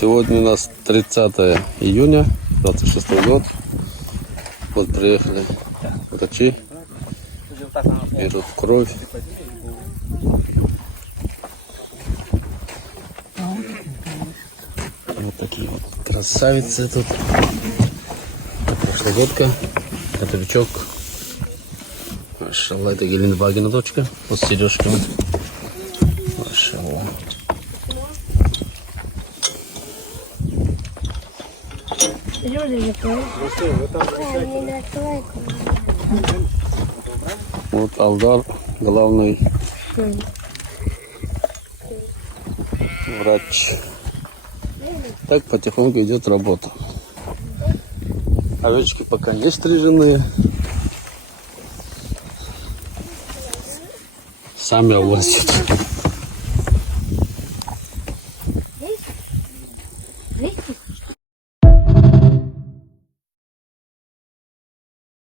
Сегодня у нас 30 июня, 26 год. Вот приехали врачи, берут кровь. Вот такие вот красавицы тут. Прошлогодка, готовичок. Машаллах, это Геленбагена дочка. Вот с сережками. Машаллах. Вот Алдар, главный врач. Так потихоньку идет работа. Овечки пока не стриженные. Сами облазят.